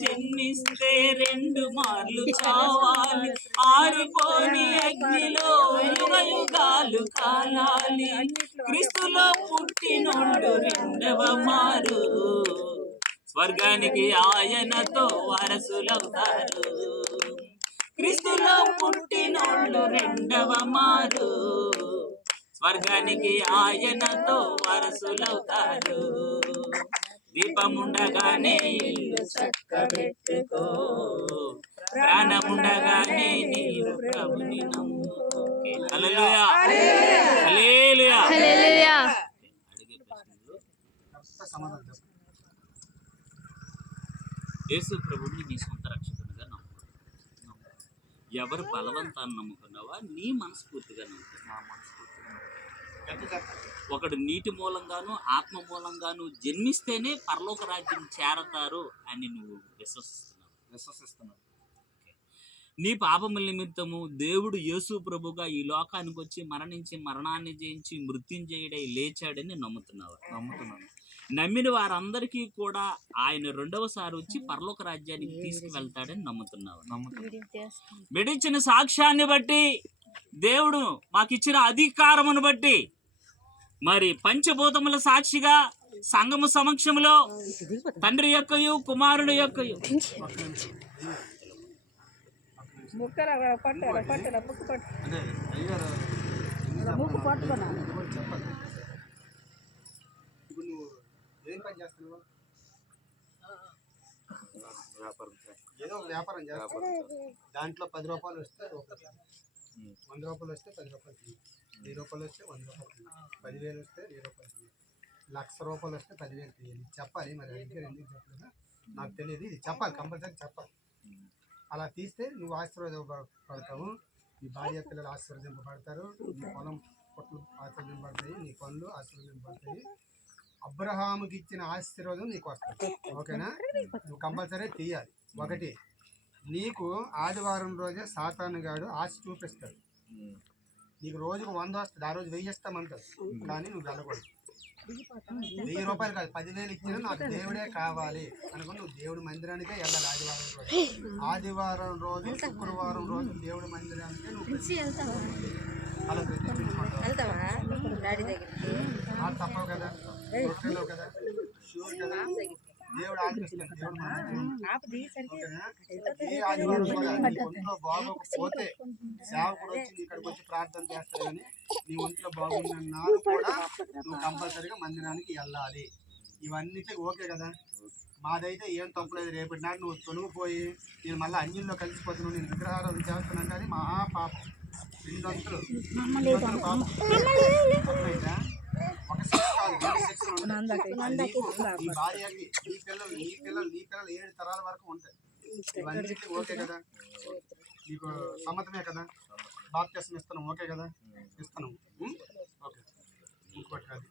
జన్మిస్తే 2 మార్లు చావాలి, ఆరిపోని అగ్నిలో యుగ యుగాలు కాలాలి. క్రీస్తులో పుట్టినోళ్ళు 2వ మారు, స్వర్గానికి ఆయనతో వారసులవుతారు. క్రీస్తులో పుట్టినోళ్ళు 2వ మారు, స్వర్గానికి ఆయనతో వారసులవుతారు. దీపముండగానే ఇల్లు చక్కబెట్టుకో, ప్రాణముండగానే నీవు ప్రభుని నమ్ముకో. హల్లెలూయా, హల్లెలూయా, హల్లెలూయా. అడిగే ప్రశ్నలు యేసు ప్రభువుని నీ సొంత రక్షకునిగా నమ్ము. ఎవరు బలవంతాన్ని నమ్ముకున్నావా, నీ మనస్ఫూర్తిగా నమ్ముకున్నావా? ఒకడు నీటి మూలంగాను ఆత్మ మూలంగాను జన్మిస్తేనే పరలోక రాజ్యం చేరతారు అని నువ్వు విశ్వసిస్తున్నావు. నీ పాపముల నిమిత్తము దేవుడు యేసు ప్రభుగా ఈ లోకానికి వచ్చి మరణించి మరణాన్ని జయించి మృత్యుంజయుడై లేచాడని నమ్ముతున్నాను. నమ్మిన వారందరికీ కూడా ఆయన 2వసారి వచ్చి పరలోక రాజ్యానికి తీసుకువెళ్తాడని నమ్ముతున్నావు. బిడ్డిచ్చిన సాక్ష్యాన్ని బట్టి, దేవుడు మాకిచ్చిన అధికారమును బట్టి, మరి పంచభూతముల సాక్షిగా సంఘము సమక్షంలో తండ్రి యొక్కయు కుమారుడు యొక్కయు ఏదో వ్యాపారం చేస్తాను. దాంట్లో 10 రూపాయలు వస్తే 100 రూపాయలు వస్తే 10 రూపాయలు, 1000 రూపాయలు వస్తే 100 రూపాయలు, 10,000 వస్తే 1000 రూపాయలు, 1,00,000 రూపాయలు వస్తే 10,000 తీయాలి. చెప్పాలి. మరి దగ్గర ఎందుకు చెప్పలేదు నాకు తెలియదు. ఇది చెప్పాలి, కంపల్సరీ చెప్పాలి. అలా తీస్తే నువ్వు ఆశీర్వాదపడతావు, నీ భార్య పిల్లలు ఆశీర్వదింపబడతారు, నీ పొలం పొట్లు ఆశీర్వదింపబడతాయి, నీ పనులు ఆశీర్వదింపబడతాయి. అబ్రహాముకి ఇచ్చిన ఆశీర్వాదం నీకు వస్తుంది. ఓకేనా? నువ్వు కంపల్సరీ తీయాలి. ఒకటి, నీకు ఆదివారం రోజే సాతాను గాడు ఆశ చూపిస్తాడు. నీకు రోజుకు 100 వస్తుంది, ఆ రోజు 1000 ఇస్తామంటాడు. కానీ నువ్వు వెళ్ళకూడదు. 1000 రూపాయలు కాదు, 10,000 ఇచ్చినా నాకు దేవుడే కావాలి అనుకుని నువ్వు దేవుడి మందిరానికే వెళ్ళాలి. ఆదివారం రోజు శుక్రవారం రోజు దేవుడి మందిరానికే నువ్వు అలా తప్పవు కదా, కదా, షూర్ కదా. దేవుడు ఆలోచిస్తాడు. ఏ ఆదివారం కూడా నీ ఒంట్లో బాగోకపోతే సేవకుడు వచ్చి నీ ఇక్కడికి వచ్చి ప్రార్థన చేస్తాడు. కానీ నీ ఒంట్లో బాగున్నాడు కూడా నువ్వు కంపల్సరీగా మందిరానికి వెళ్ళాలి. ఇవన్నిటికీ ఓకే కదా. మాదైతే ఏం తప్పులేదు. రేపటి నాడు నువ్వు తొలగిపోయి నేను మళ్ళీ అన్యుల్లో కలిసిపోతున్నావు, నేను విగ్రహారాధన చేస్తున్నాను కానీ మహాపాపం, 200 పాపం. ఒక శిక్ష కాదు, 2 శిక్షలు ఉంటాయి. నీ భార్యకి, నీ పిల్లలు 7 తరాల వరకు ఉంటాయి. ఇవన్నీ ఓకే కదా, నీకు సమ్మతమే కదా. బాప్తిస్మం ఇస్తున్నాం, ఓకే కదా, ఇస్తున్నాం. ఓకే, ఇంకోటి కాదు.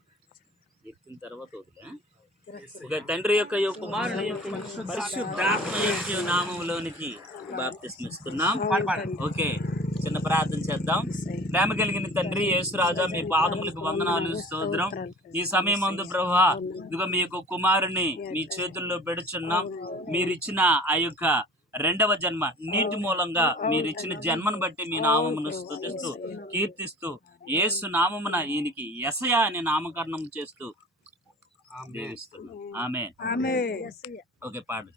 ఎత్తిన తర్వాత ఒక తండ్రి యొక్క కుమారుడు యొక్క పరిశుద్ధాత్మ యొక్క నామములోనికి బాప్తిస్మం ఇస్తున్నాం. ఓకే, చిన్న ప్రార్థన చేద్దాం. ప్రేమ కలిగిన తండ్రి యేసురాజా, మీ పాదములకు వందనాలు, స్తోత్రం. ఈ సమయం అందు ప్రభువా, ఇదిగో మీ యొక్క కుమారుని మీ చేతుల్లో పెడుచున్నాం. మీరిచ్చిన ఆ యొక్క 2వ జన్మ, నీటి మూలంగా మీరిచ్చిన జన్మను బట్టి మీ నామమును స్తుతిస్తూ కీర్తిస్తూ యేసు నామమున ఈయనకి యెషయా అని నామకరణం చేస్తూ దీవిస్తున్నాం. ఆమేన్. ఓకే, పాడు.